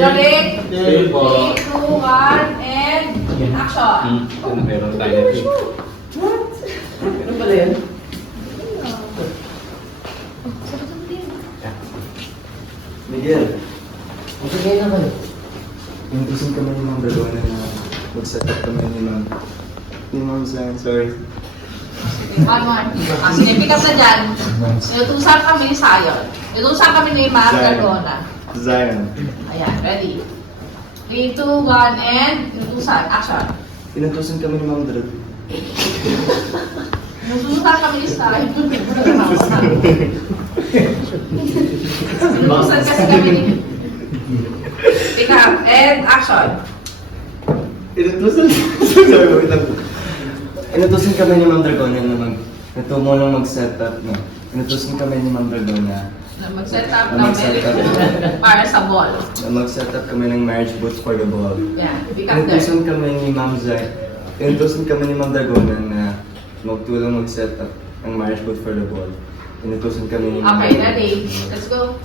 Ready? Sige po. 3, 2, 1, and action! Meron tayo dito. Ano pala yun? Miguel, okay na kayo. Intusin kami ni Ma'am Dragona na mag-set up kami ni Ma'am Zion, sorry. One more. Sige, pick up na dyan. Inutusan kami ni Sayon. Inutusan kami ni Ma'am Dragona. Zion. Ayan, ready? 3, 2, 1, and inutusan. Action! Inutusin kami ni Ma'am Dragona. Inutusan kami ni Sayon. Inutusan kasi kami ni... Pick up, and action! Inutusan? Sorry, wait lang. Inutusin kami ni Ma'am Dragona na natulong mag-set up, no? Inutusin kami ni Ma'am Dragona Na mag-set up Na ng mag-set up. para sa ball. na mag-set up kami ng marriage boots for the ball. Yan, pick up there. Inutusin kami ni Ma'am Zion. Inutusin kami ni Ma'am Dragona na magtulong mag-set up ng marriage boots for the ball. Inutusin kami ni Ma'am Okay, Dragona. ready? Let's go.